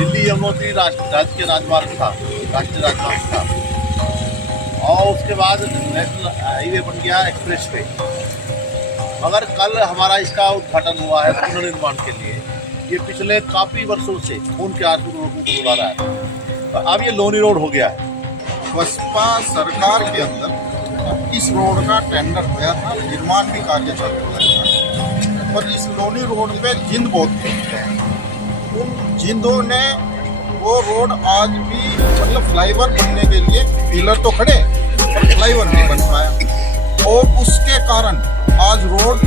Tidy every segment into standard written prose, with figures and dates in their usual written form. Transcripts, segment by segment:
दिल्ली यमुनोत्री राष्ट्रीय राजमार्ग था, राष्ट्रीय राजमार्ग था और उसके बाद नेशनल हाईवे बन गया एक्सप्रेस वे। मगर कल हमारा इसका उद्घाटन हुआ है पुनर्निर्माण के लिए। ये पिछले काफ़ी वर्षों से खून के आंसू लोगों को रुला रहा है। तो अब ये लोनी रोड हो गया है। बसपा सरकार के अंदर इस रोड का टेंडर हुआ था, निर्माण भी कार्य चल रहा था और इस लोनी रोड पे जिंद बहुत खेलते हैं। उन जिंदों ने वो रोड आज भी मतलब फ्लाईओवर बनने के लिए पिलर तो खड़े पर फ्लाईओवर नहीं बन पाया और उसके कारण आज रोड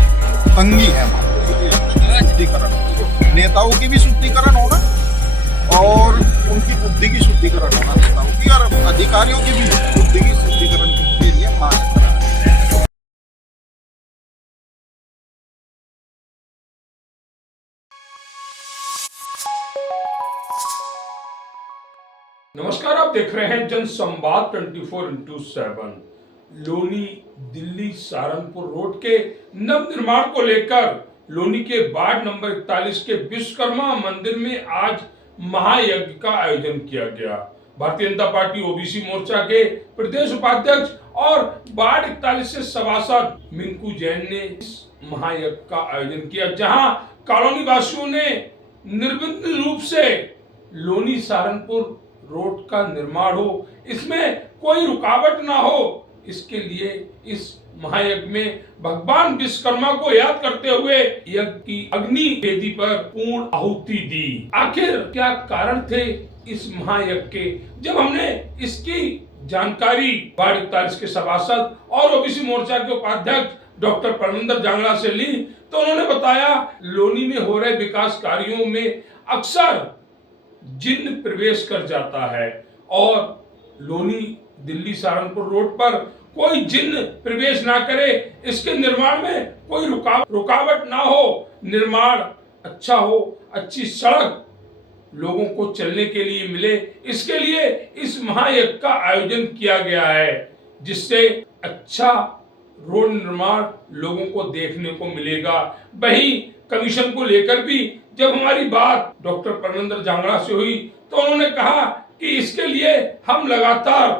तंगी है। शुद्धिकरण, नेताओं की भी शुद्धिकरण होना और उनकी बुद्धि की शुद्धिकरण होना, नेताओं की और अधिकारियों की भी बुद्धि की शुद्धिकरण के लिए मांग करा है। नमस्कार, आप देख रहे हैं जन संवाद 24x7। लोनी दिल्ली सहारनपुर रोड के नव निर्माण को लेकर लोनी के वार्ड नंबर 41 के विश्वकर्मा मंदिर में आज महायज्ञ का आयोजन किया गया। भारतीय जनता पार्टी ओबीसी मोर्चा के प्रदेश उपाध्यक्ष और वार्ड 41 से सभासद मिंकू जैन ने इस महायज्ञ का आयोजन किया, जहां कॉलोनी वासियों ने निर्विघ्न रूप से लोनी सहारनपुर रोड का निर्माण हो, इसमें कोई रुकावट ना हो, इसके लिए इस महायज्ञ में भगवान विश्वकर्मा को याद करते हुए यज्ञ की अग्नि वेदी पर पूर्ण आहुति दी। आखिर क्या कारण थे इस महायज्ञ के? जब हमने इसकी जानकारी वार्ड 41 के सभासद और ओबीसी मोर्चा के उपाध्यक्ष डॉक्टर परमिंदर जांगड़ा से ली, तो उन्होंने बताया लोनी में हो रहे विकास कार्यों में अक्सर जिन्न प्रवेश कर जाता है और लोनी दिल्ली सहारनपुर रोड पर कोई जिन्न प्रवेश ना करे, इसके निर्माण में कोई रुकावट ना हो, निर्माण अच्छा हो, अच्छी सड़क लोगों को चलने के लिए मिले, इसके लिए इस महायज्ञ का आयोजन किया गया है, जिससे अच्छा रोड निर्माण लोगों को देखने को मिलेगा। वहीं कमीशन को लेकर भी जब हमारी बात डॉक्टर परमिंदर जांगड़ा से हुई, तो उन्होंने कहा कि इसके लिए हम लगातार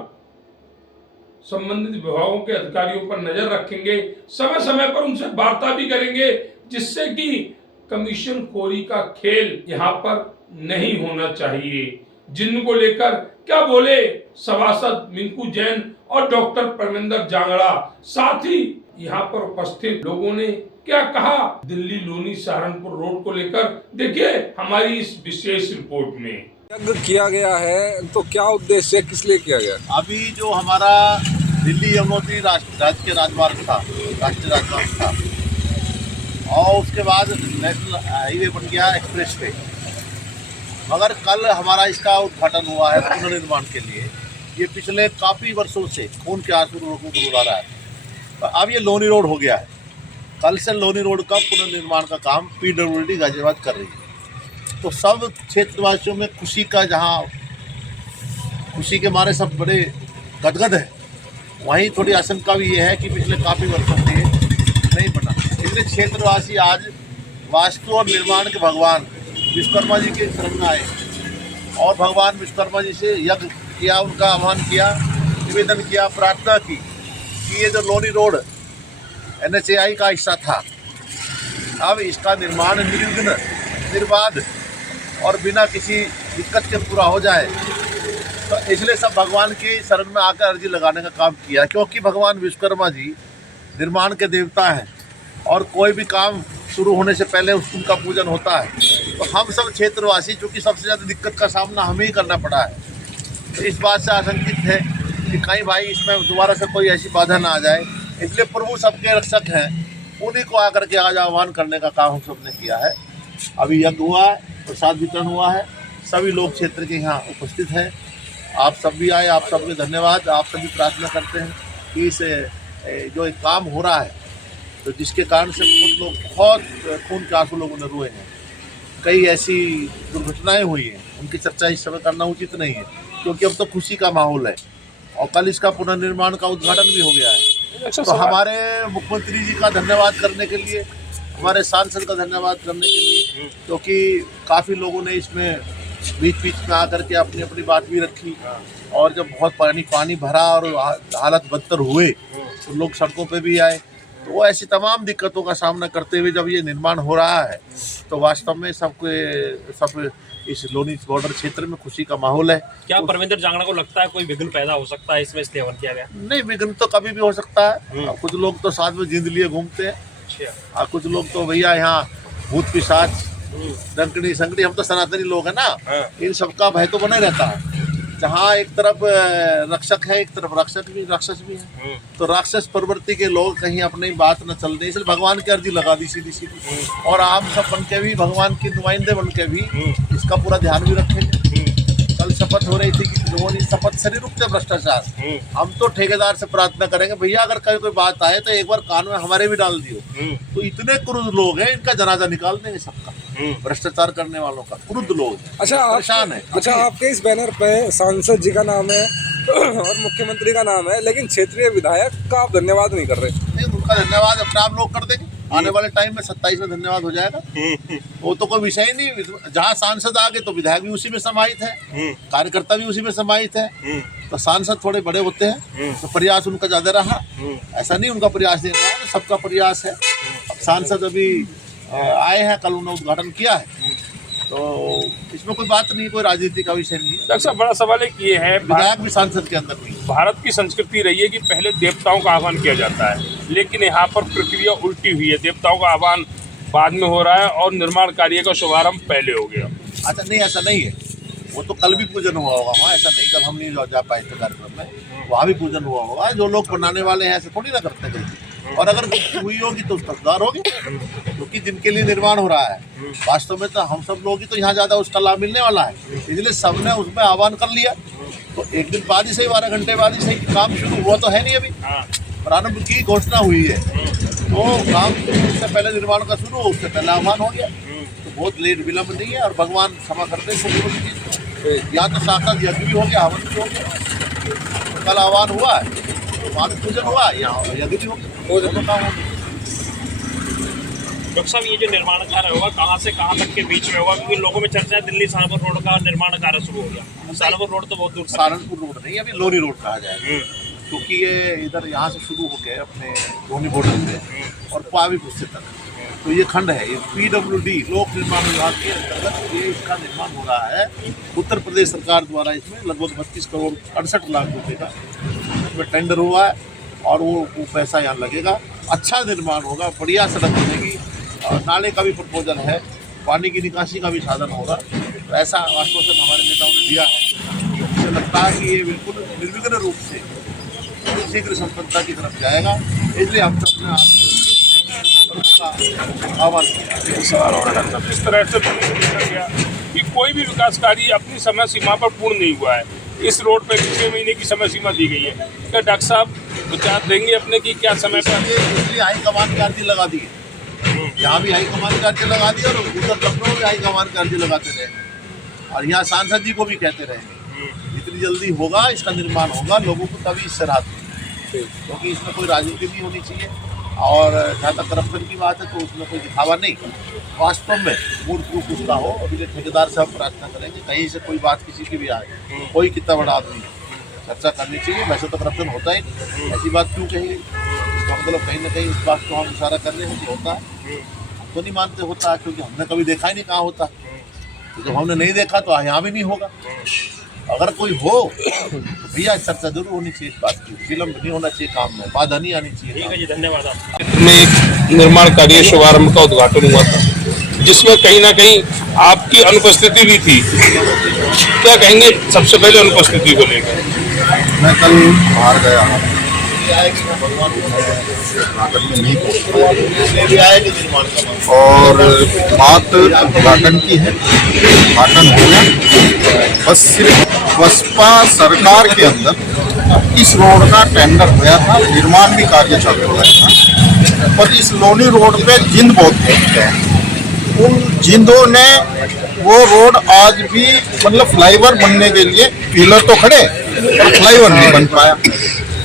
संबंधित विभागों के अधिकारियों पर नजर रखेंगे, समय समय पर उनसे वार्ता भी करेंगे, जिससे कि कमीशन खोरी का खेल यहाँ पर नहीं होना चाहिए। जिनको लेकर क्या बोले सभासद मिंकू जैन और डॉक्टर परमिंदर जांगड़ा, साथ ही यहाँ पर उपस्थित लोगों ने क्या कहा दिल्ली लोनी सहारनपुर रोड को लेकर, देखिए हमारी इस विशेष रिपोर्ट में। यज्ञ किया गया है तो क्या उद्देश्य, किस लिए किया गया? अभी जो हमारा दिल्ली यमुनोत्री राष्ट्रीय राजमार्ग था, राष्ट्रीय राजमार्ग था और उसके बाद नेशनल हाईवे बन गया एक्सप्रेस वे। मगर कल हमारा इसका उद्घाटन हुआ है पुनर्निर्माण के लिए। ये पिछले काफ़ी वर्षों से खून के आंसू लोगों को रुला रहा है। तो अब ये लोनी रोड हो गया है। कल से लोनी रोड का पुनर्निर्माण का काम पीडब्ल्यूडी गाजियाबाद कर रही है। तो सब क्षेत्रवासियों में खुशी का, जहाँ खुशी के मारे सब बड़े गदगद है, वहीं थोड़ी आशंका भी ये है कि पिछले काफ़ी वर्षों से नहीं बना। इसलिए क्षेत्रवासी आज वास्तु और निर्माण के भगवान विश्वकर्मा जी के शरण में आए और भगवान विश्वकर्मा जी से यज्ञ किया, उनका आह्वान किया, निवेदन किया, प्रार्थना की कि ये जो लोनी रोड NHAI का हिस्सा था, अब इसका निर्माण निर्विघ्न, निर्बाध और बिना किसी दिक्कत के पूरा हो जाए। तो इसलिए सब भगवान के शरण में आकर अर्जी लगाने का काम किया, क्योंकि भगवान विश्वकर्मा जी निर्माण के देवता हैं और कोई भी काम शुरू होने से पहले उनका पूजन होता है। तो हम सब क्षेत्रवासी, चूँकि सबसे ज़्यादा दिक्कत का सामना हमें ही करना पड़ा है, तो इस बात से आशंकित है कि कहीं भाई इसमें दोबारा से कोई ऐसी बाधा ना आ जाए। इसलिए प्रभु सबके रक्षक हैं, उन्हीं को आकर के आज आह्वान करने का काम हम सब ने किया है। अभी यज्ञ हुआ है, प्रसाद वितरण हुआ है, सभी लोग क्षेत्र के यहाँ उपस्थित हैं। आप सब भी आए, आप सबके धन्यवाद। आप सभी प्रार्थना करते हैं कि इस जो एक काम हो रहा है, तो जिसके कारण से बहुत खून के आंसू लोगों ने रोए हैं, कई ऐसी दुर्घटनाएं हुई हैं, उनकी चर्चा इस समय करना उचित नहीं है, क्योंकि अब तो खुशी का माहौल है और कल इसका पुनर्निर्माण का उद्घाटन भी हो गया है। तो हमारे मुख्यमंत्री जी का धन्यवाद करने के लिए, हमारे सांसद का धन्यवाद करने के लिए, क्योंकि काफ़ी लोगों ने इसमें बीच बीच में आकर के अपनी अपनी बात भी रखी। और जब बहुत पानी भरा और हालत बदतर हुए तो लोग सड़कों पे भी आए। तो वो ऐसी तमाम दिक्कतों का सामना करते हुए जब ये निर्माण हो रहा है तो वास्तव में सब इस लोनी बॉर्डर क्षेत्र में खुशी का माहौल है। क्या परविंदर जांगड़ा को लगता है कोई विघ्न पैदा हो सकता है इसमें, इसलिए हवन किया गया? नहीं, विघ्न तो कभी भी हो सकता है। कुछ लोग तो साथ में जिंद लिए घूमते हैं और कुछ लोग तो भैया यहाँ भूत पिशाच डंकड़ी संकड़ी, हम तो सनातनी लोग हैं ना, इन सबका भय तो बना रहता है। जहाँ एक तरफ रक्षक है, एक तरफ राक्षस भी है। तो राक्षस प्रवृत्ति के लोग कहीं अपनी बात न चल रही, इसलिए भगवान की अर्जी लगा दी सीधी सीधी। और आप सब बन के भी भगवान के नुमाइंदे बन के भी इसका पूरा ध्यान भी रखेंगे। कल शपथ हो रही थी कि लोगों ने शपथ से नहीं रुकते भ्रष्टाचार। हम तो ठेकेदार से प्रार्थना करेंगे भैया अगर कहीं कोई बात आए तो एक बार कान में हमारे भी डाल दियो। तो इतने क्रुद्ध लोग हैं, इनका जनाजा निकाल देंगे सबका, भ्रष्टाचार करने वालों का। क्रुद्ध लोग परेशान है। अच्छा, आपके इस बैनर पे सांसद जी का नाम है और मुख्यमंत्री का नाम है, लेकिन क्षेत्रीय विधायक का आप धन्यवाद नहीं कर रहे। नहीं, उनका धन्यवाद अपने आप लोग कर देंगे। आने वाले टाइम में 27 में धन्यवाद हो जाएगा। वो तो कोई विषय ही नहीं। जहाँ सांसद आ गए तो विधायक भी उसी में समाहित है, कार्यकर्ता भी उसी में समाहित है। तो सांसद थोड़े बड़े होते हैं तो प्रयास उनका ज्यादा रहा। ऐसा नहीं उनका प्रयास देना है, सबका प्रयास है। अब सांसद अभी आए हैं, कल उन्होंने उद्घाटन किया है, तो इसमें कोई बात नहीं, कोई राजनीति का विषय नहीं है। डॉक्टर साहब, बड़ा सवाल एक ये है, विधायक भी सांसद के अंदर नहीं। भारत की संस्कृति रही है कि पहले देवताओं का आह्वान किया जाता है, लेकिन यहाँ पर प्रक्रिया उल्टी हुई है। देवताओं का आह्वान बाद में हो रहा है और निर्माण कार्य का शुभारंभ पहले हो गया। अच्छा, नहीं ऐसा नहीं है। वो तो कल भी पूजन हुआ होगा वहाँ, ऐसा नहीं कल हम नहीं जा पाए थे कार्यक्रम में, वहाँ भी पूजन हुआ होगा। जो लोग बनाने वाले हैं ऐसे थोड़ी ना करते गलती, और अगर हुई होगी तो उसका सुधार होगी, क्योंकि जिनके लिए निर्माण हो रहा है वास्तव में तो हम सब लोग ही तो यहाँ ज़्यादा उसका लाभ मिलने वाला है। इसलिए सबने उसमें आह्वान कर लिया। तो एक दिन बाद ही सही, 12 घंटे बाद ही सही, काम शुरू हुआ तो है नहीं, अभी प्रारंभ की घोषणा हुई है। तो काम उससे पहले निर्माण का शुरू हो, उससे पहले आह्वान हो गया। तो बहुत लेट विलम्ब नहीं है और भगवान क्षमा करते हैं। यहाँ तो साक्षात यज्ञ भी हो गया, हवन भी हो गया। कल आह्वान हुआ है, वहाँ भी पूजन हुआ, यहाँ यज्ञ भी हो गया। डॉक्टर साहब, ये जो निर्माण कार्य होगा कहाँ से कहाँ तक के बीच में होगा? क्योंकि लोगों में चर्चा है दिल्ली सहारनपुर रोड का निर्माण कार्य शुरू हो गया। सहारनपुर रोड तो बहुत दूर, सहारनपुर रोड नहीं, अभी लोनी रोड कहा जाएगा, क्योंकि ये इधर यहाँ से शुरू हो गए अपने लोनी बॉर्डर से और पावीपुर से तक। तो ये खंड है, ये PWD लोक निर्माण विभाग के अंतर्गत ये इसका निर्माण हो रहा है। उत्तर प्रदेश सरकार द्वारा इसमें लगभग 32 करोड़ 68 लाख रुपये का इसमें टेंडर हुआ है और वो पैसा यहाँ लगेगा। अच्छा निर्माण होगा, बढ़िया सड़क बनेगी, नाले का भी प्रपोजल है, पानी की निकासी का भी साधन होगा। तो ऐसा आश्वासन हमारे नेताओं ने दिया है। मुझे लगता है कि ये बिल्कुल निर्विघ्न रूप से शीघ्र संपन्नता की तरफ जाएगा। इसलिए हम सब आह्वान किया। जिस तरह से देखा गया कि कोई भी विकास कार्य अपनी समय सीमा पर पूर्ण नहीं हुआ है, इस रोड पर 6 महीने की समय सीमा दी गई है। क्या डॉक्टर साहब विचार देंगे अपने की क्या समय पर? इसलिए हाईकमान की अर्जी लगा दी है, यहाँ भी हाईकमान की अर्जी लगा दी और उधर लखनऊ में हाईकमान की अर्जी लगाते रहे और यहाँ सांसद जी को भी कहते रहे जितनी जल्दी होगा इसका निर्माण होगा, लोगों को तभी इससे राहत मिलेगी। क्योंकि इसमें कोई राजनीति नहीं होनी चाहिए और जहाँ तक करप्शन की बात है तो उसमें कोई दिखावा नहीं, वास्तव में मूल रूप उसका हो। अभी ठेकेदार से हम प्रार्थना करेंगे कहीं से कोई बात किसी की भी आए, कोई कितना बड़ा आदमी चर्चा करनी चाहिए। वैसे तो करप्शन होता ही नहीं, ऐसी बात क्यों कही गई? इसका मतलब कहीं ना कहीं इस बात को हम इशारा कर रहे हैं कि होता है। हम तो नहीं मानते होता है, क्योंकि हमने कभी देखा ही नहीं कहाँ होता। तो जब हमने नहीं देखा तो यहाँ भी नहीं होगा। अगर कोई हो तो भैया चर्चा जरूर होनी चाहिए इस बात की, विलम्ब नहीं होना चाहिए काम में, बाधा नहीं आनी चाहिए। ठीक है जी, धन्यवाद आप। में एक निर्माण कार्य शुभारंभ का उद्घाटन हुआ था, जिसमें कहीं ना कहीं आपकी अनुपस्थिति भी थी। क्या कहेंगे सबसे पहले अनुपस्थिति को लेकर? मैं कल बाहर गया हूँ, उद्घाटन में नहीं और बात उद्घाटन की है, उद्घाटन हो गया। बस सिर्फ बसपा सरकार के अंदर इस रोड का टेंडर हुआ था, निर्माण भी कार्य चल रहा था, पर इस लोनी रोड पे जिंद बहुत फेंकते हैं। उन जिंदों ने वो रोड आज भी मतलब फ्लाईओवर बनने के लिए पिलर तो खड़े और फ्लाईओवर नहीं बन पाया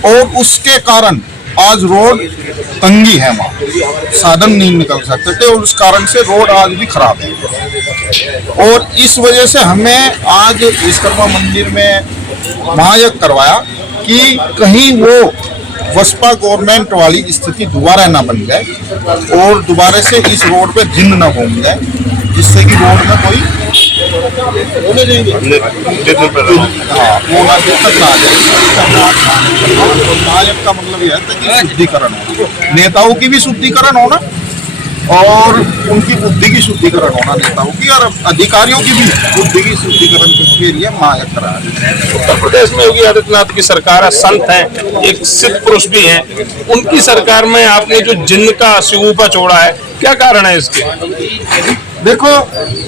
और उसके कारण आज रोड तंगी है, वहाँ साधन नहीं निकल सकते थे और उस कारण से रोड आज भी खराब है। और इस वजह से हमें आज विश्वकर्मा मंदिर में महायज्ञ करवाया कि कहीं वो बसपा गवर्नमेंट वाली स्थिति दोबारा ना बन जाए और दोबारा से इस रोड पे जिन न घूम जाए, जिससे कि रोड में कोई महायज्ञ का मतलब यह है कि शुद्धिकरण हो, नेताओं की भी शुद्धिकरण होना और उनकी बुद्धि की शुद्धिकरण होना, नेताओं की और अधिकारियों की भी बुद्धि की शुद्धिकरण के लिए महायज्ञ कराया। उत्तर प्रदेश में योगी आदित्यनाथ की सरकार है, संत है, एक सिद्ध पुरुष भी हैं, उनकी सरकार में आपने जो जिन्न का सिगूपा छोड़ा है, क्या कारण है इसके? देखो,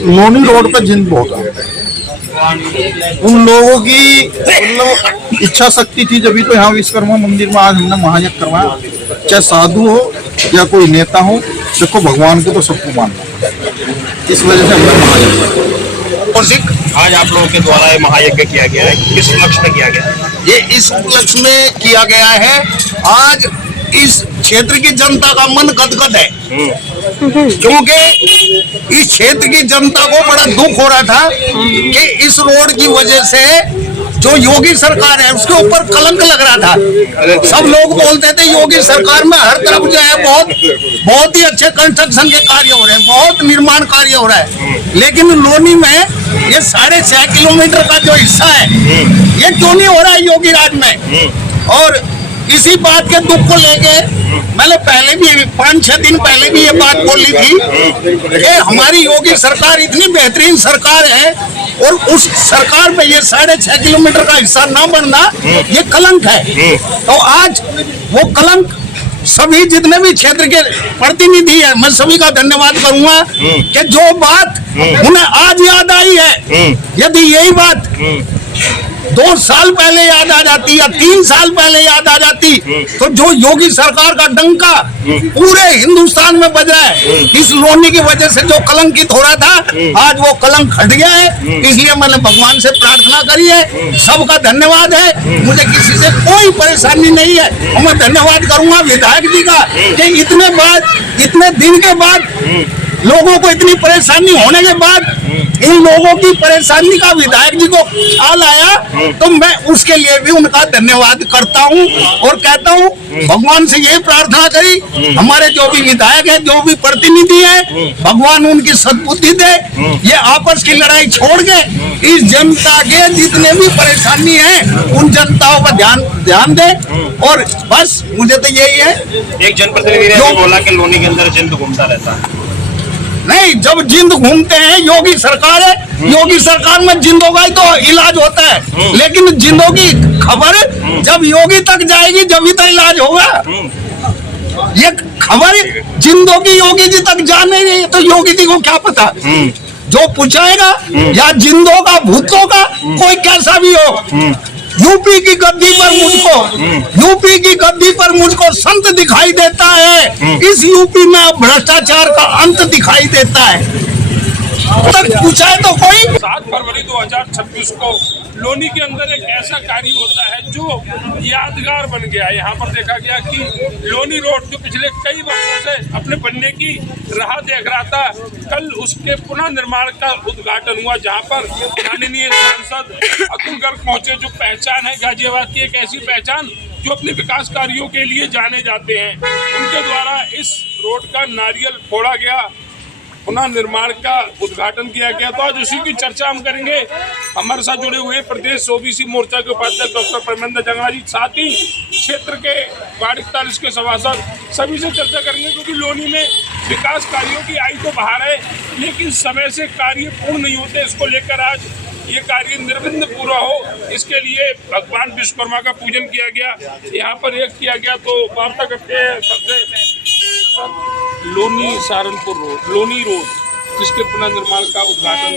लोनी रोड पे जिन बहुत है, उन लोगों की मतलब इच्छा शक्ति थी, जब तो यहाँ विश्वकर्मा मंदिर में आज हमने महायज्ञ करवाया। चाहे साधु हो या कोई नेता हो, देखो भगवान को तो सबको मानना, इस वजह से हमने महायज्ञ। और सिख आज आप लोगों के द्वारा महायज्ञ किया गया है, किस उपलक्ष्य में किया गया? ये इस उपलक्ष्य में किया गया है, आज इस क्षेत्र की जनता का मन गदगद है, क्योंकि इस क्षेत्र की जनता को बड़ा दुख हो रहा था कि इस रोड की वजह से जो योगी सरकार है उसके ऊपर कलंक लग रहा था। सब लोग बोलते थे योगी सरकार में हर तरफ जो है बहुत ही अच्छे कंस्ट्रक्शन के कार्य हो रहे हैं, बहुत निर्माण कार्य हो रहा है, लेकिन लोनी में ये 6.5 किलोमीटर का जो हिस्सा है ये क्यों नहीं हो रहा है योगी राज में। और इसी बात के दुख को लेके मैंने पहले भी 5-6 दिन पहले भी ये बात बोली थी कि हमारी योगी सरकार इतनी बेहतरीन सरकार है और उस सरकार पे ये 6.5 किलोमीटर का हिस्सा ना बनना ये कलंक है। तो आज वो कलंक सभी जितने भी क्षेत्र के प्रतिनिधि है, मैं सभी का धन्यवाद करूंगा कि जो बात उन्हें आज याद आई है, यदि यही बात 2 साल पहले याद आ जाती या 3 साल पहले याद आ जाती तो जो योगी सरकार का डंका पूरे हिंदुस्तान में बज रहा है, इस लोनी की वजह से जो कलंकित हो रहा था, आज वो कलंक हट गया है। इसलिए मैंने भगवान से प्रार्थना करी है। सबका धन्यवाद है, मुझे किसी से कोई परेशानी नहीं है और मैं धन्यवाद करूंगा विधायक जी का कि इतने दिन के बाद लोगों को इतनी परेशानी होने के बाद इन लोगों की परेशानी का विधायक जी को ख्याल आया, तो मैं उसके लिए भी उनका धन्यवाद करता हूं और कहता हूं भगवान से यही प्रार्थना करी हमारे जो भी विधायक है, जो भी प्रतिनिधि है, भगवान उनकी सद्बुद्धि दे, ये आपस की लड़ाई छोड़ के इस जनता के जितने भी परेशानी है उन जनताओं का ध्यान दे। और बस मुझे तो यही है। एक जनप्रतिनिधि ने बोला कि लोनी के अंदर जिंद घूमता रहता है। नहीं, जब जिंद घूमते हैं, योगी सरकार है, योगी सरकार में जिंदों का ही तो इलाज होता है, लेकिन जिंदों की खबर जब योगी तक जाएगी जब तो इलाज होगा। ये खबर जिंदों की योगी जी तक जाने नहीं तो योगी जी को क्या पता, जो पूछाएगा या जिंदों का भूतों का कोई कैसा भी हो, यूपी की गद्दी पर मुझको संत दिखाई देता है, इस यूपी में अब भ्रष्टाचार का अंत दिखाई देता है। तक पूछा है तो कोई 7 फरवरी 2026 को लोनी के अंदर एक ऐसा कार्य होता है जो यादगार बन गया। यहाँ पर देखा गया कि लोनी रोड जो पिछले कई वर्षों से अपने बनने की राह देख रहा था, कल उसके पुनः निर्माण का उद्घाटन हुआ, जहाँ पर माननीय सांसद अतुल गर्ग पहुंचे। जो पहचान है गाजियाबाद की, एक ऐसी पहचान जो अपने विकास कार्यों के लिए जाने जाते हैं, उनके द्वारा इस रोड का नारियल फोड़ा गया, पुनः निर्माण का उद्घाटन किया गया। तो आज उसी की चर्चा हम करेंगे। हमारे साथ जुड़े हुए प्रदेश ओबीसी मोर्चा के उपाध्यक्ष डॉक्टर परमेंद्र जंगड़ा जी, साथ ही क्षेत्र के वार्ड 41 के सभासद, सभी से चर्चा करेंगे, क्योंकि लोनी में विकास कार्यों की आई तो बाहर है, लेकिन समय से कार्य पूर्ण नहीं होते। इसको लेकर आज ये कार्य निर्विघ्न पूरा हो, इसके लिए भगवान विश्वकर्मा का पूजन किया गया, यहाँ पर एक किया गया। तो वार्ता करते हैं सबसे लोनी सहारनपुर रोड, लोनी रोड, जिसके पुनर्निर्माण का उद्घाटन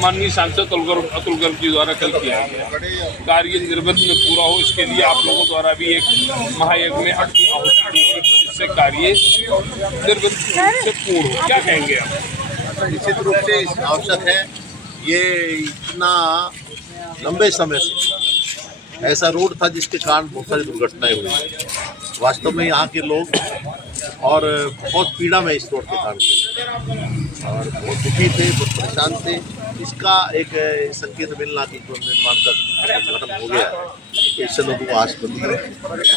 माननीय सांसद अतुल गर्ग जी द्वारा कल किया गया। कार्य निर्विघ्न पूरा हो, इसके लिए आप लोगों द्वारा भी एक महायज्ञ में आहुति दी गई, जिससे कार्य निर्विघ्न से पूर्ण हो। क्या कहेंगे आप? निश्चित रूप से आवश्यक है। ये इतना लंबे समय से ऐसा रोड था जिसके कारण बहुत सारी दुर्घटनाएं हुई। वास्तव में यहाँ के लोग और बहुत पीड़ा में इस रोड के कारण थे और बहुत दुखी थे, बहुत परेशान थे। इसका एक संकेत मिलना कि जो निर्माण का उद्घाटन हो गया है, तो इससे लोगों को आस बंदी है।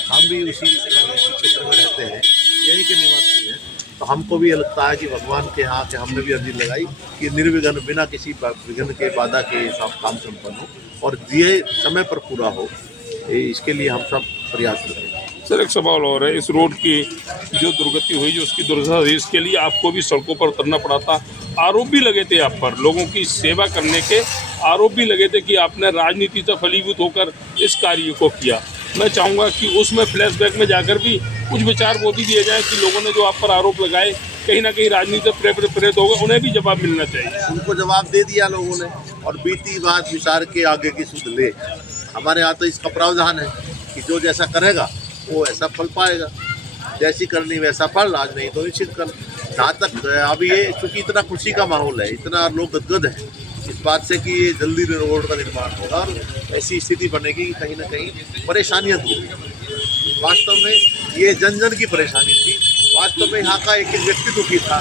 हम भी उसी क्षेत्र में रहते हैं, यहीं के निवासी हैं, तो हमको भी ये लगता है कि भगवान के यहाँ से हमने भी अर्जी लगाई कि निर्विघ्न, बिना किसी विघ्न के, बाधा के सब काम संपन्न हो और दिए समय पर पूरा हो, इसके लिए हम सब प्रयास करें। सर, एक सवाल और है, इस रोड की जो दुर्गति हुई, जो उसकी दुर्दशा हुई, इसके लिए आपको भी सड़कों पर उतरना पड़ा था। आरोप भी लगे थे आप पर, लोगों की सेवा करने के आरोप भी लगे थे कि आपने राजनीति से फलीभूत होकर इस कार्य को किया। मैं चाहूँगा कि उसमें फ्लैशबैक में जाकर भी कुछ विचार वो भी दिए जाए कि लोगों ने जो आप पर आरोप लगाए कहीं ना कहीं राजनीति से प्रेरित हो गए, उन्हें भी जवाब मिलना चाहिए। उनको जवाब दे दिया लोगों ने और बीती बात विचार के आगे की सुध ले। हमारे यहाँ तो इसका प्रावधान है कि जो जैसा करेगा वो ऐसा फल पाएगा, जैसी करनी वैसा फल, आज नहीं तो निश्चित कर। जहाँ तक अभी ये चूँकि इतना खुशी का माहौल है, इतना लोग गदगद है इस बात से कि ये जल्दी रोड का निर्माण होगा और ऐसी स्थिति बनेगी कि कहीं ना कहीं परेशानियाँ दूर होंगी। वास्तव में ये जन जन की परेशानी थी। वास्तव में यहाँ का एक एक व्यक्ति दुखी था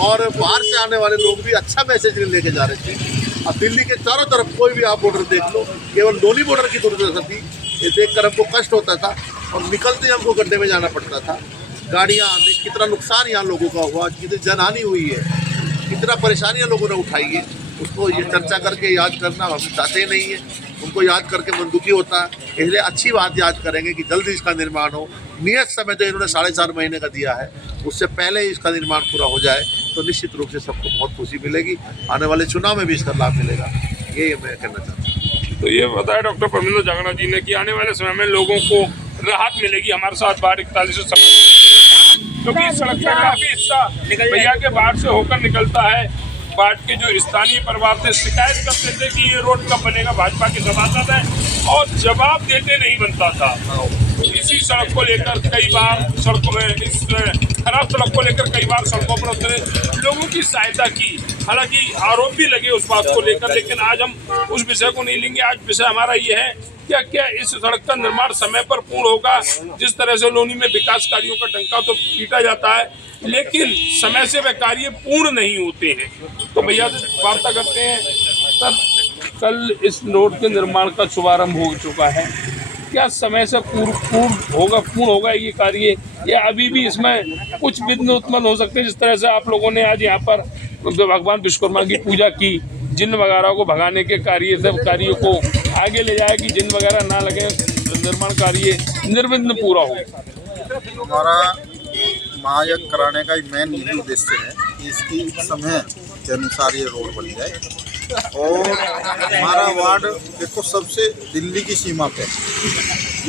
और बाहर से आने वाले लोग भी अच्छा मैसेज लेके जा रहे थे। अब दिल्ली के चारों तरफ कोई भी आप बॉर्डर देख लो, केवल लोनी बॉर्डर की दुर्दशा थी। ये देखकर हमको कष्ट होता था और निकलते हमको गड्ढे में जाना पड़ता था। गाड़ियाँ, कितना नुकसान यहाँ लोगों का हुआ, कितनी जनहानि हुई है, कितना परेशानियाँ लोगों ने उठाई है, उसको ये चर्चा करके याद करना हम चाहते ही नहीं है। उनको याद करके मन दुखी होता है, इसलिए अच्छी बात याद करेंगे कि जल्दी इसका निर्माण हो। नियत समय तो इन्होंने 4.5 महीने का दिया है, उससे पहले ही इसका निर्माण पूरा हो जाए तो निश्चित रूप से सबको बहुत खुशी मिलेगी। आने वाले चुनाव में भी इसका लाभ मिलेगा, ये मैं कहना चाहता हूँ। तो ये बताया डॉक्टर परमिंदर जांगड़ा जी ने कि आने वाले समय में लोगों को राहत मिलेगी। हमारे साथ बाढ़ 41 क्योंकि इस सड़क का काफी हिस्सा भैया के बाढ़ से होकर निकलता है। बाढ़ के जो स्थानीय परिवार थे शिकायत करते थे कि ये रोड कब बनेगा, भाजपा के सभासद है और जवाब देते नहीं बनता था। इसी सड़क को लेकर कई बार सड़कों में, इस खराब सड़क को लेकर कई बार सड़कों पर उतरे, लोगों की सहायता की। हालांकि आरोप भी लगे उस बात को लेकर, लेकिन आज हम उस विषय को नहीं लेंगे। आज विषय हमारा ये है क्या इस सड़क का निर्माण समय पर पूर्ण होगा। जिस तरह से लोनी में विकास कार्यों का डंका तो पीटा जाता है, लेकिन समय से वे कार्य पूर्ण नहीं होते हैं। तो भैया से वार्ता करते हैं। सर, कल इस रोड के निर्माण का शुभारंभ हो चुका है, क्या समय से पूर्ण होगा ये कार्य, या अभी भी इसमें कुछ विघ्न उत्पन्न हो सकते हैं? जिस तरह से आप लोगों ने आज यहाँ पर भगवान विश्वकर्मा की पूजा की, जिन वगैरह को भगाने के कार्य को आगे ले जाए कि जिन वगैरह ना लगे, निर्माण कार्य निर्विघ्न पूरा हो। हमारा महायज्ञ कराने का मेन यही उद्देश्य है कि इसकी समय के अनुसार ये रोड बन जाए। और हमारा वार्ड देखो सबसे दिल्ली की सीमा पे,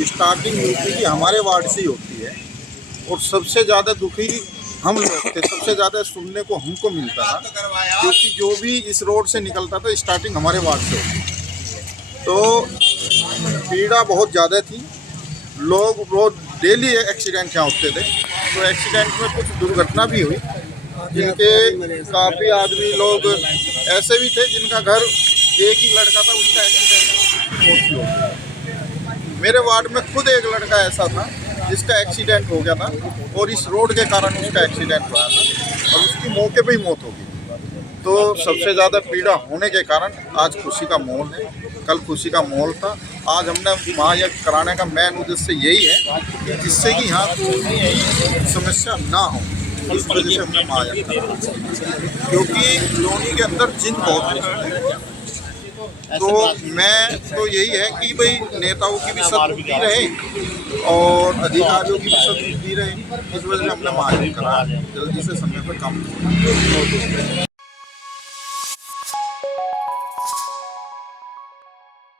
स्टार्टिंग यूपी की हमारे वार्ड से ही होती है और सबसे ज़्यादा दुखी हम लोग थे। सबसे ज़्यादा सुनने को हमको मिलता था क्योंकि जो भी इस रोड से निकलता था स्टार्टिंग हमारे वार्ड से होती, तो पीड़ा बहुत ज़्यादा थी। लोग रोज डेली एक्सीडेंट यहाँ होते थे, तो एक्सीडेंट में कुछ दुर्घटना भी हुई, जिनके काफ़ी आदमी लोग ऐसे भी थे जिनका घर एक ही लड़का था, उसका एक्सीडेंट हो गया। मेरे वार्ड में खुद एक लड़का ऐसा था जिसका एक्सीडेंट हो गया था और इस रोड के कारण उसका एक्सीडेंट हुआ था और उसकी मौके पे ही मौत हो गई। तो सबसे ज़्यादा पीड़ा होने के कारण आज खुशी का माहौल है, कल खुशी का माहौल था। आज हमने महायज्ञ कराने का मेन उद्देश्य यही है कि जिससे कि यहाँ कोई समस्या ना हो, इस वजह से हमने महायज्ञ कराया। क्योंकि लोनी के अंदर जिन बहुत है, तो मैं तो यही है कि भाई नेताओं की भी सद्बुद्धि रहे और अधिकारियों की भी सद्बुद्धि रहे। इस वजह से हमने महायज्ञ कराया, जल्दी से समय पर काम।